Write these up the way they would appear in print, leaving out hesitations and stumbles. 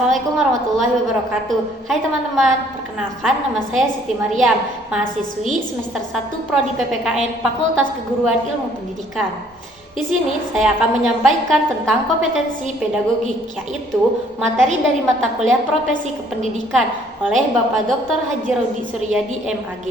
Assalamualaikum warahmatullahi wabarakatuh. Hai teman-teman, perkenalkan nama saya Siti Mariam, mahasiswi semester 1 Prodi PPKN Fakultas Keguruan Ilmu Pendidikan. Di sini saya akan menyampaikan tentang kompetensi pedagogik, yaitu materi dari mata kuliah Profesi Kependidikan oleh Bapak Dr. Haji Rodi Suryadi MAG.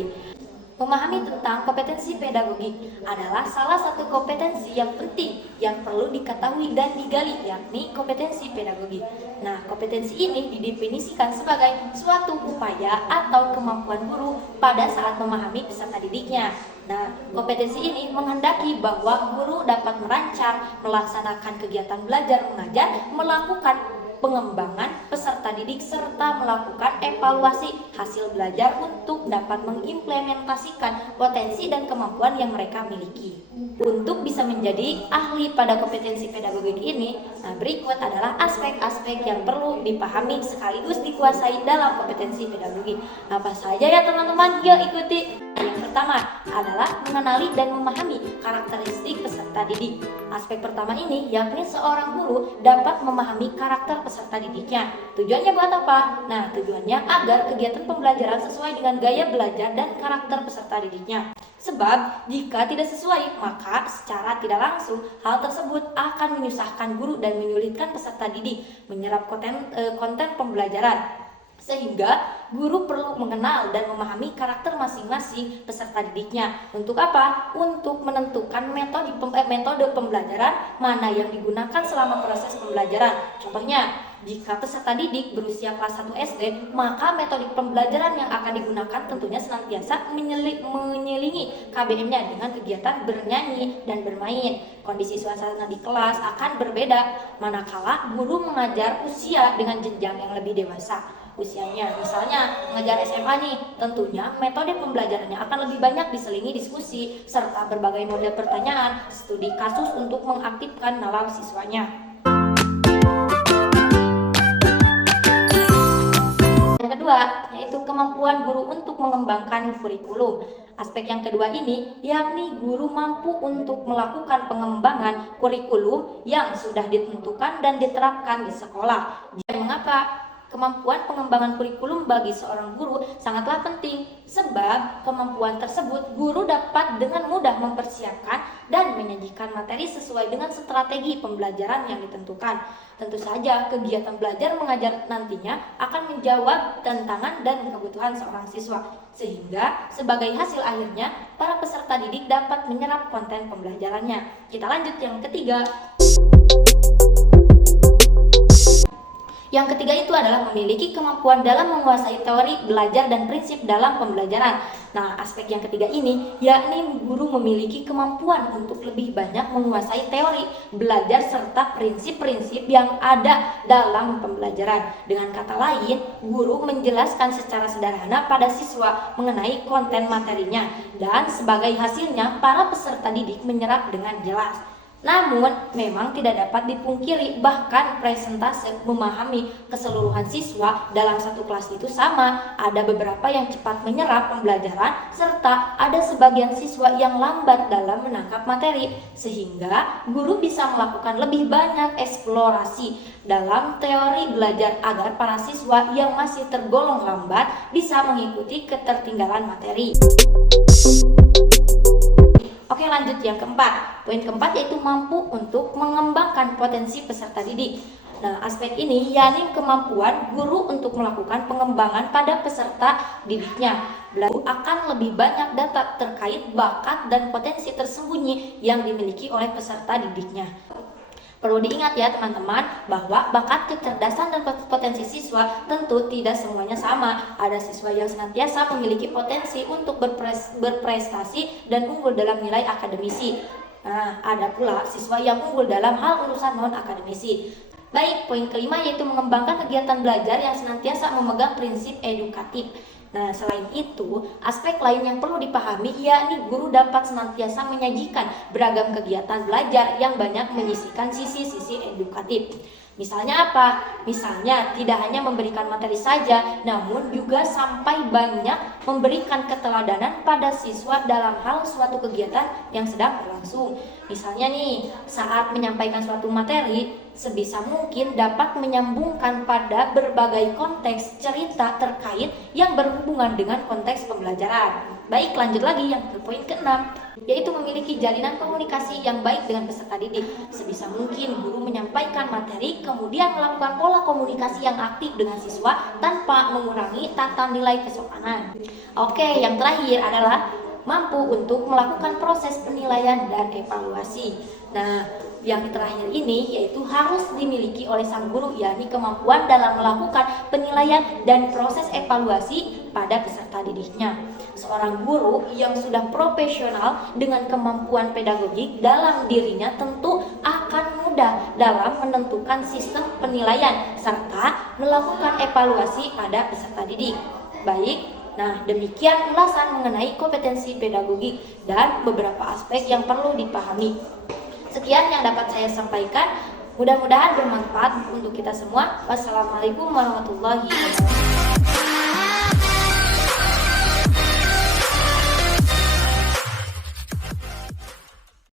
Memahami tentang kompetensi pedagogik adalah salah satu kompetensi yang penting yang perlu diketahui dan digali, yakni kompetensi pedagogik. Nah, kompetensi ini didefinisikan sebagai suatu upaya atau kemampuan guru pada saat memahami peserta didiknya. Nah, kompetensi ini menghendaki bahwa guru dapat merancang, melaksanakan kegiatan belajar mengajar, melakukan pengembangan peserta didik serta melakukan evaluasi hasil belajar untuk dapat mengimplementasikan potensi dan kemampuan yang mereka miliki. Untuk bisa menjadi ahli pada kompetensi pedagogik ini, berikut adalah aspek-aspek yang perlu dipahami sekaligus dikuasai dalam kompetensi pedagogik. Apa saja ya teman-teman? Yuk ikuti. Yang pertama adalah mengenali dan memahami karakteristik peserta didik. Aspek pertama ini yakni seorang guru dapat memahami karakter peserta didiknya. Tujuannya buat apa? Nah, tujuannya agar kegiatan pembelajaran sesuai dengan gaya belajar dan karakter peserta didiknya. Sebab jika tidak sesuai, maka secara tidak langsung hal tersebut akan menyusahkan guru dan menyulitkan peserta didik menyerap konten pembelajaran. Sehingga guru perlu mengenal dan memahami karakter masing-masing peserta didiknya. Untuk apa? Untuk menentukan metode pembelajaran mana yang digunakan selama proses pembelajaran. Contohnya, jika peserta didik berusia kelas 1 SD, maka metode pembelajaran yang akan digunakan tentunya senantiasa menyelingi KBM-nya dengan kegiatan bernyanyi dan bermain. Kondisi suasana di kelas akan berbeda manakala guru mengajar usia dengan jenjang yang lebih dewasa usianya. Misalnya mengajar SMA nih, tentunya metode pembelajarannya akan lebih banyak diselingi diskusi serta berbagai model pertanyaan, studi kasus untuk mengaktifkan nalar siswanya. Yang kedua, yaitu kemampuan guru untuk mengembangkan kurikulum. Aspek yang kedua ini yakni guru mampu untuk melakukan pengembangan kurikulum yang sudah ditentukan dan diterapkan di sekolah. Jadi mengapa? Kemampuan pengembangan kurikulum bagi seorang guru sangatlah penting, sebab kemampuan tersebut guru dapat dengan mudah mempersiapkan dan menyajikan materi sesuai dengan strategi pembelajaran yang ditentukan. Tentu saja kegiatan belajar mengajar nantinya akan menjawab tantangan dan kebutuhan seorang siswa, sehingga sebagai hasil akhirnya para peserta didik dapat menyerap konten pembelajarannya. Kita lanjut yang ketiga. Yang ketiga itu adalah memiliki kemampuan dalam menguasai teori belajar dan prinsip dalam pembelajaran. Nah, aspek yang ketiga ini yakni guru memiliki kemampuan untuk lebih banyak menguasai teori belajar serta prinsip-prinsip yang ada dalam pembelajaran. Dengan kata lain, guru menjelaskan secara sederhana pada siswa mengenai konten materinya dan sebagai hasilnya para peserta didik menyerap dengan jelas. Namun, memang tidak dapat dipungkiri bahkan presentase memahami keseluruhan siswa dalam satu kelas itu sama. Ada beberapa yang cepat menyerap pembelajaran serta ada sebagian siswa yang lambat dalam menangkap materi. Sehingga guru bisa melakukan lebih banyak eksplorasi dalam teori belajar agar para siswa yang masih tergolong lambat bisa mengikuti ketertinggalan materi. Oke, lanjut yang keempat. Poin keempat yaitu mampu untuk mengembangkan potensi peserta didik. Nah, aspek ini yakni kemampuan guru untuk melakukan pengembangan pada peserta didiknya. Guru akan lebih banyak data terkait bakat dan potensi tersembunyi yang dimiliki oleh peserta didiknya. Perlu diingat ya teman-teman bahwa bakat, kecerdasan, dan potensi siswa tentu tidak semuanya sama. Ada siswa yang senantiasa memiliki potensi untuk berprestasi dan unggul dalam nilai akademisi. Nah, ada pula siswa yang unggul dalam hal urusan non-akademisi. Baik, poin kelima yaitu mengembangkan kegiatan belajar yang senantiasa memegang prinsip edukatif. Nah, selain itu, aspek lain yang perlu dipahami yakni guru dapat senantiasa menyajikan beragam kegiatan belajar yang banyak menyisikan sisi-sisi edukatif. Misalnya apa? Misalnya tidak hanya memberikan materi saja, namun juga sampai banyak memberikan keteladanan pada siswa dalam hal suatu kegiatan yang sedang berlangsung. Misalnya nih, saat menyampaikan suatu materi, sebisa mungkin dapat menyambungkan pada berbagai konteks cerita terkait yang berhubungan dengan konteks pembelajaran. Baik, lanjut lagi yang ke poin ke-6, yaitu memiliki jalinan komunikasi yang baik dengan peserta didik. Sebisa mungkin guru menyampaikan materi, kemudian melakukan pola komunikasi yang aktif dengan siswa tanpa mengurangi tata nilai kesopanan. Oke, yang terakhir adalah mampu untuk melakukan proses penilaian dan evaluasi. Nah, yang terakhir ini yaitu harus dimiliki oleh sang guru, yakni kemampuan dalam melakukan penilaian dan proses evaluasi pada peserta didiknya. Seorang guru yang sudah profesional dengan kemampuan pedagogik dalam dirinya tentu akan mudah dalam menentukan sistem penilaian serta melakukan evaluasi pada peserta didik. Baik, nah, demikian ulasan mengenai kompetensi pedagogik dan beberapa aspek yang perlu dipahami. Sekian yang dapat saya sampaikan. Mudah-mudahan bermanfaat untuk kita semua. Wassalamualaikum warahmatullahi wabarakatuh.